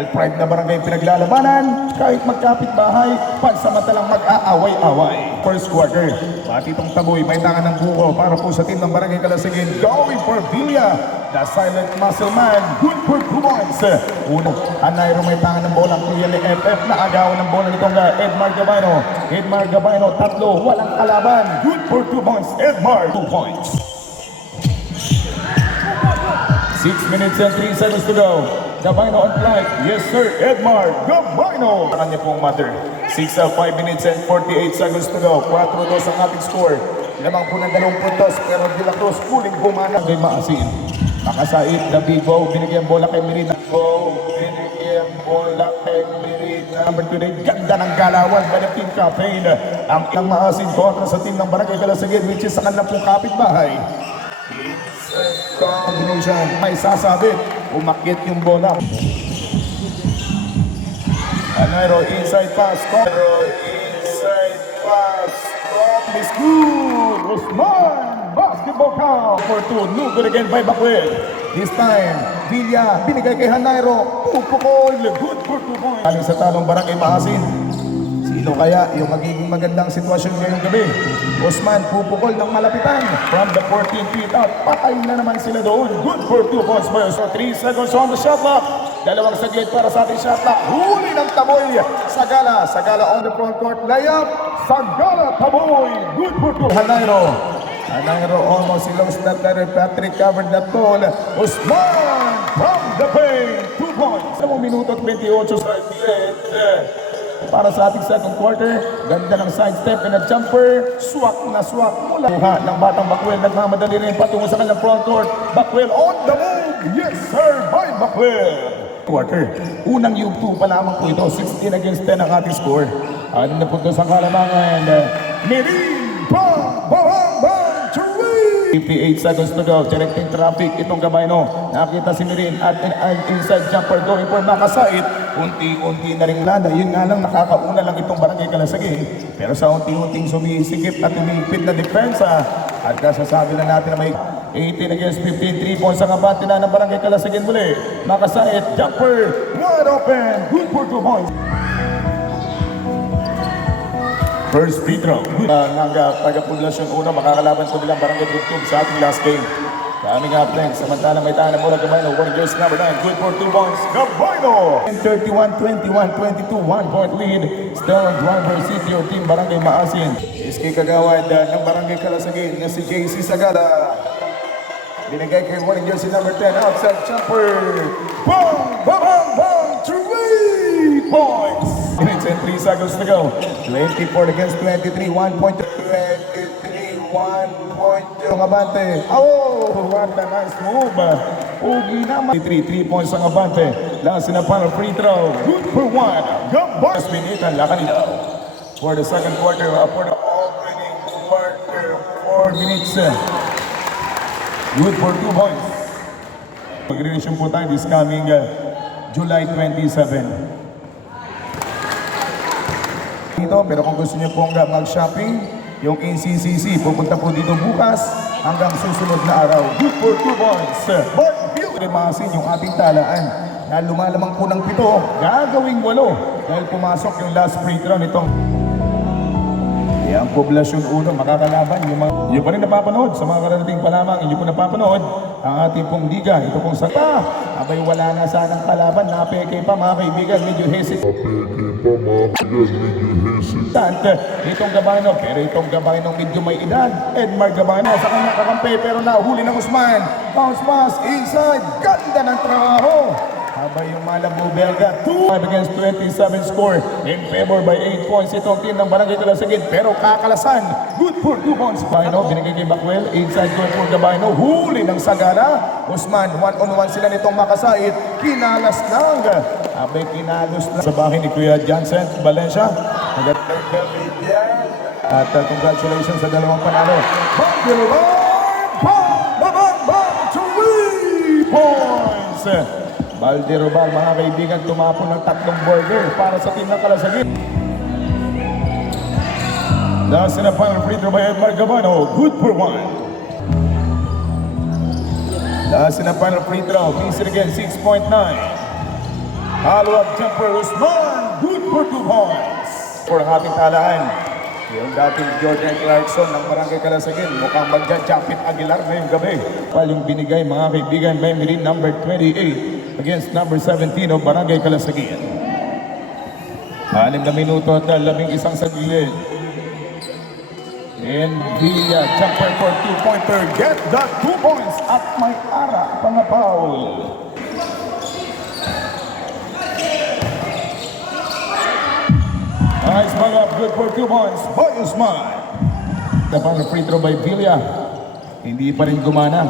Wild Pride na barangay pinaglalabanan, kahit magkapit-bahay, pansamantalang mag-aaway-away. First quarter, pati itong taboy, may tangan ng buko para po sa team ng barangay Kalasigin. Going for Villa, the silent muscle man, good for 2 points. Uno, Anayro may tangan ng bola, Kuya FF na agawan ng bola nitong Edmar Gabino. Edmar Gabino, tatlo, walang kalaban, good for 2 points. Edmar, 2 points. 6 minutes and 3 seconds to go. Gabino on flight. Yes sir, Edmar Gabino. Kanya pong mother. 5 minutes and 48 seconds to go. 4-2 ang ating score. Lamang po ng 2 puntos. Pero De La Cruz huling bumana kay Maasin. Makasait na Bigo. Binigyan bola kay Mirina. Binigyan bola kay Mirina. Number 2, ganda ng galawan by the team captain. Ang ilang Maasin kontra sa team ng Barangay Kalasigin, which is sa kanilang pong kapitbahay. Combination, may sasabit, umakyat yung bola. Anayro, inside pass, inside pass, is good. Usman, basketball count for 2, no good again by Bakwel. This time, Villa, binigay kay Anayro, Pupukol, good for 2 points. Aling sa talong Barangay Maasin. Sino kaya yung magiging magandang sitwasyon ngayong gabi? Usman, pupukol ng malapitan. From the 14 feet out, patay na naman sila doon. Good for 2 points by so 3 seconds on the shot clock. Dalawang saglit para sa ating shot clock. Huli ng Taboy. Sagala on the front court. Layup. Sagala, Taboy. Good for 2. Anayro almost lost that letter. Patrick covered that ball. Usman from the paint. 2 points. 1 minuto 28 sa para sa ating second quarter. Ganda ng sidestep and a jumper. Swak na swak mula ng batang Bakwel. Nagmamadali rin patungo sa kanyang front court. Bakwel on the move. Yes sir, by Bakwel. Quarter. Unang U2 pa lamang po ito. 16 against 10 ang ating score. Ano na puntos ang kalamangan. Mirin Bang 58 seconds to go. Directing traffic itong Gabino. Nakita si Mirin at inside jumper going for Makasait. Unti-unti na rin lada. Yun nga lang, nakakauna lang itong Barangay Kalasigin. Pero sa unti-unting sumisikip at umipit na depensa. At kasasabi na natin na may 18 against 15. 3 points ang abante na ng Barangay Kalasigin muli. Makasait, jumper, wide open. Good for 2 points. First free throw. Ng taga-Poblasyon Una, makakalaban sa bilang Barangay Tugtog sa ating last game. Coming up next, samantala may tahan ng bola Gabino. Warning jersey number 9, good for 2 points. Gabino! 31-21, 22, 1 point lead. Still on driver's seat, your team Barangay Maasin. Iski kagawad ng Barangay Kalasigin na si JC Sagala. Binigay kay warning jersey number 10, outside jumper. Bang! Bang! Bang! 3 points! Minutes and 3 seconds to go. 24 against 23, 1 point. 23, 1 point. Ang abante. Oh, what a nice move. Ugi naman. 3 points ang abante. Last na final free throw. Good for 1. Gambas Binitan, Lacanito. For the second quarter, for the opening quarter, 4 minutes. Good for 2 points. Mag-revision po tayo this coming July 27. Pero kung gusto niyo pong mag-shopping, yung ACCC pupunta po dito bukas hanggang susunod na araw. Good for 2 points. But Maasin yung ating talaan na lumalamang po ng 7, gagawing 8 dahil pumasok yung last free throw nitong ang Poblasyon Uno makakalaban. Yung pa rin napapanood sa mga kararating pa lamang, hindi po napapanood ang ating pong liga. Ito pong sata. Abay wala na sanang kalaban. Napeke pa mga kaibigan. Medyo hesitant. Itong Gabino. Pero itong Gabino medyo may edad. Edmar Gabino sa kanyang kakampi. Pero nahuli ng Usman. Bounce pass inside. Ganda ng trabaho. Habang yung Malabo Belga, 2 against 27 score in favor by 8 points. Itong team ng Barangay Kalasigin, pero kakalasan. Good for 2 points. Gabino, binigay kay Bakwel. Inside goal for Gabino. Huli ng Sagara. Usman, 1-on-1 sila nitong Makasait. Kinalas lang. Abay, kinalos lang. Sa bahay ni Kuya Jansen Valencia. At congratulations sa dalawang panalo. Bang! 3 points. Valderobal, mga kaibigan, tumapon ng 3 burger para sa team ng Kalasigin. Last in the final free throw by Edmar Gabino, good for 1. Last in the final free throw, miss it again, 6.9. Follow-up jumper, Usman. Good for 2 points. For ang ating talaan, yung dating Jordan Clarkson ng Barangay Calasagin, mukhang magja-Japit Aguilar ngayong gabi. Yung binigay mga kaibigan, memory number 28 against number 17 of Barangay Calasagin. 6 na minuto at 11 saglit. And the jumper for 2-pointer, get the 2 points at may ara pangapaul. Nice ball up, good for 2 points by Usman. Napang free throw by Villa. Hindi pa rin gumana.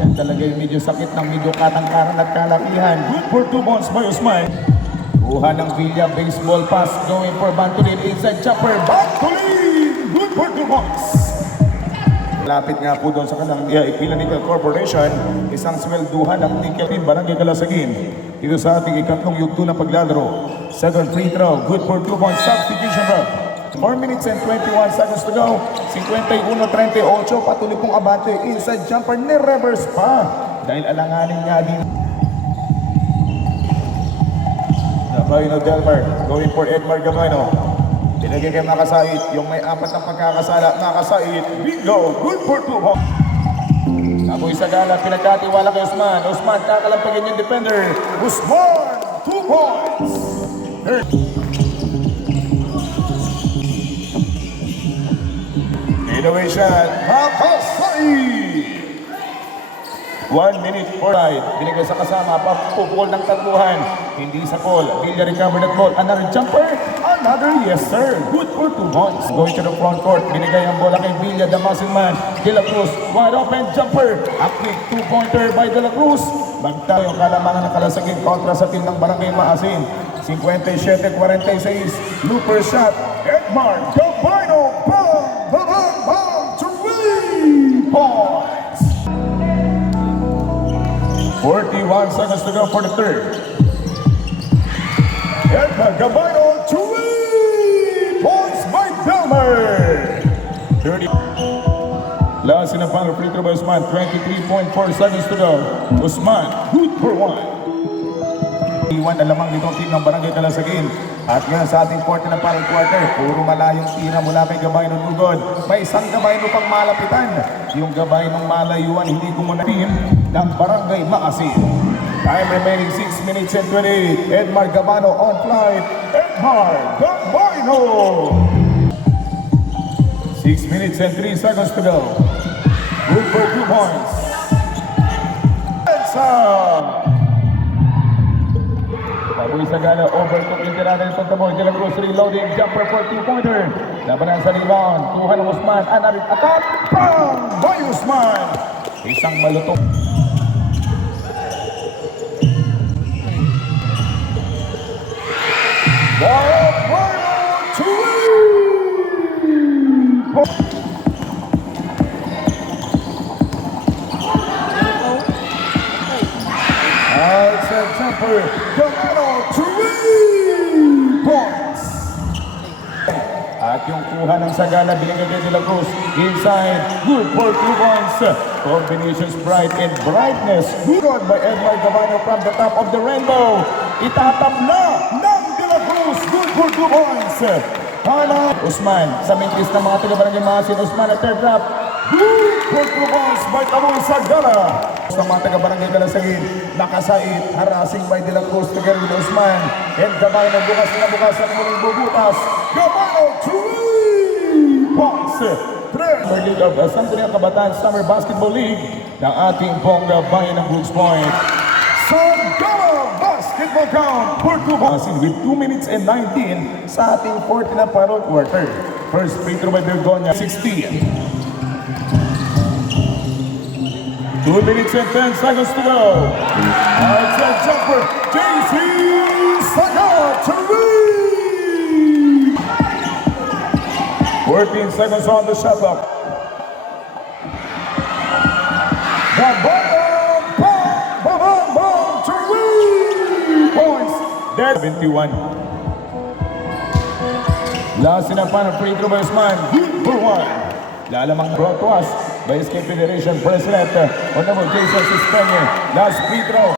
Yan talaga yung medyo sakit ng medyo katangkaran at kalakihan. Good for 2 points by Usman. Kuha ng Villa, baseball pass, going for Bantolin, inside chopper, Bantolin! Good for 2 points. Lapit nga po doon sa kanang Ipila Nickel Corporation, isang swelduhan ng Nickel Team Barangay Calasagin. Ito sa ating ikatlong yugto na paglalaro. Second free throw, good for 2 points, substitution run. 4 minutes and 21 seconds to go. 51-38, patuloy pong abante, inside jumper, ni-reverse pa. Dahil alanganin nga din. Gabayno Delmar, going for Edmar Gabayno. Pinagiging nakasait, yung may 4 na pagkakasala, nakasait. Bingo, good for 2 points. Amoy Sagala, pinagkatiwala kay Usman. Usman, kakalampagin yung defender. Usman, 2 points. Inaway shot, nakasait. 1 minute for right. Binigay sa kasama, papupul ng tatluhan. Hindi sa call. Villa recover that ball. Another jumper. Another yes sir. Good for 2 points. Going to the front court. Binigay ang bola kay Villa, the muscle man. De La Cruz. Wide open jumper. A quick 2-pointer by De La Cruz. Bagtayo yung kalamangan ng Calasagin kontra sa team ng Barangay Maasin. 57-46. Looper shot. Edmar Gabayno. Bang! Bang! Bang! 3 points. 41 seconds to go for the third. Edmar Gabayno, 3 points by Delmer. 30. Last in the final free throw by Usman, 23.4 seconds to go. Usman, good for 1. Iwan na lamang nitong team ng Barangay Calasagin. At nga sa ating quarter na parang quarter, puro malayong tira mula kay Gabayno Lugod. May isang Gabayno pang malapitan. Yung Gabaynong malayuan, hindi kumuna team ng Barangay Maasin. Time remaining 6 minutes and 28. Edmar Gabayno on flight. Edmar Gabayno! 6 minutes and 3 seconds to go. Good for 2 points. Amoy Sagala, overcook yung tirada ng Santa Moy. De La Cruz reloading, jumper for 2-pointer. Labanan sa rebound, kuha ng Usman. Anarit attack, bang! By Usman! Isang malutong. Outside jumper, Gabayno, 3 points. At yung kuha ng Sagala, binigay kay De La Cruz. Inside, good for 2 points. Combinations bright and brightness. Good by Edmar Gabayno from the top of the rainbow. Itatap na ng De La Cruz. Good for 2 points. Hala, Usman, sa mintis ng mga taga-Barangay Maasin. Usman at third drop. Good for 2 points by Amoy Sagala. Sa mga taga-Barangay Calasagin, nakasait, harassing by De La Cruz together with Usman. And Gabayno bukas na bukas ang muling bubutas. Gabayno, 3 points. Premier League of Sangguniang Kabataan Summer Basketball League ng ating pong bayan ng Brooks Point. Sangguniang Basketball Count for 2 points with 2 minutes and 19 sa ating 40 na parang quarter. First free throw by Bergonia, 16. 2 minutes and 10 seconds to go. Outside jumper, JC Sagala, 3! 14 seconds on the shot clock. Gabayno, bang, bang, bang, 3 points. That's 71. Last in the final free throw by Usman, good for 1. Lalamang brought to us by Escape Federation President Honorable Jason Sispenya. Last free throw.